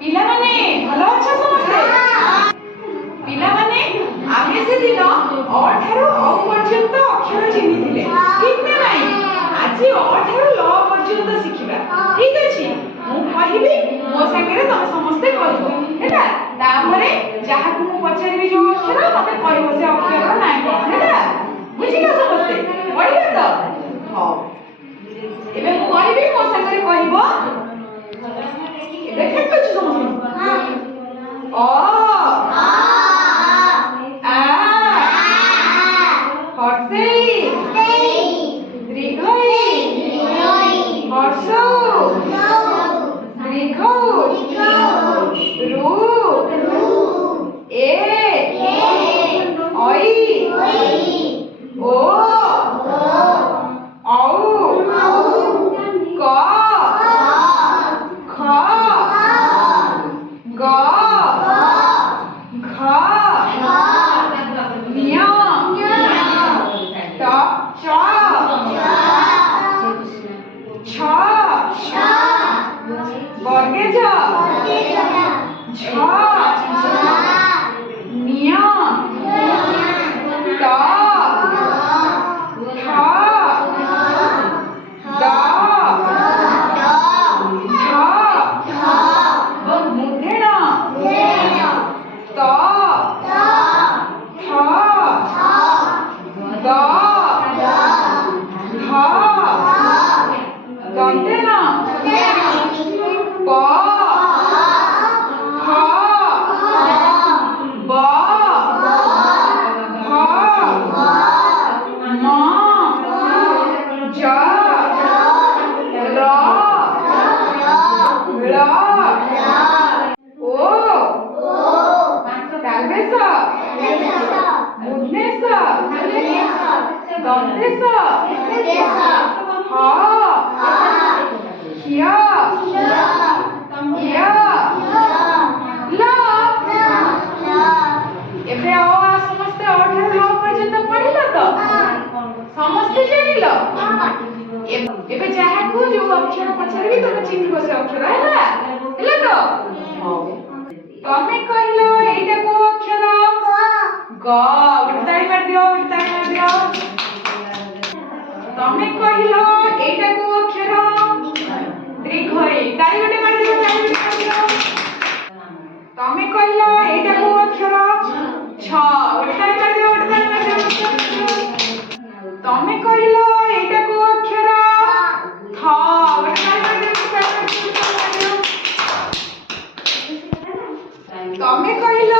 ପିଲାମାନେ ଭଲ ଅଛ ସମସ୍ତେ? ପିଲାମାନେ ଆମେ ସେଦିନ ଅ ଠାରୁ ଅ ପର୍ଯ୍ୟନ୍ତ ଅକ୍ଷର ଚିହ୍ନିଥିଲେ ଠିକ୍ ନା ନାଇଁ? ଆଜି ଅ ଠାରୁ ଲ ପର୍ଯ୍ୟନ୍ତ ଶିଖିବା ଠିକ୍ ଅଛି? ମୁଁ କହିବି ମୋ ସାଙ୍ଗରେ ତମେ ସମସ୍ତେ କହିବ ହେଲା। ତାପରେ ଯାହାକୁ ମୁଁ ପଚାରିବି ଯୋଉ ଅକ୍ଷର ମତେ କହିବ ସେ ଅକ୍ଷରର ନାଁ କଣ ହେଲା। ବୁଝିଲ ସମସ୍ତେ? ପଢିବା ତ? ହଉ ଏବେ ମୁଁ କହିବି ମୋ ସାଙ୍ଗରେ କହିବ। ଏବେ ଦେଖୁଛୁ ସମସ୍ତେ ଅ ଏବେ ଯାହାକୁ ଯୋଉ ଅକ୍ଷର ପଚାରିବି ତମେ ଚିହ୍ନିବ ସେ ଅକ୍ଷର ହେଲା ହେଲା ତ? ତମେ କହିଲ ଏଇଟା କୋଉ ଅକ୍ଷର? ଗ। ଗୋଟେ ତାଳି ମାରିଦିଅ, ଗୋଟେ ତାଳି ମାରିଦିଅ। ତମେ କହିଲ ଏଇଟା କୋଉ ଅକ୍ଷର? ଦୀର୍ଘ। ତାଳି ଗୋଟେ ମାରିଦିଅ, ତାଳି ଗୋଟେ ମାରିଦିଅ। ତମେ କହିଲ ଏଇଟା କୋଉ ଅକ୍ଷର? ଛ। ଗୋଟେ ତାଳି ମାରିଦିଅ, ଗୋଟେ ତାଳି ମାରିଦିଅ। ତମେ କହିଲ ଏଇଟା କୋଉ ଅକ୍ଷର? ଥ। ଗୋଟେ ତାଳି ମାରିଦିଅ, ଗୋଟେ ତାଳି ମାରିଦିଅ। ତମେ କହିଲ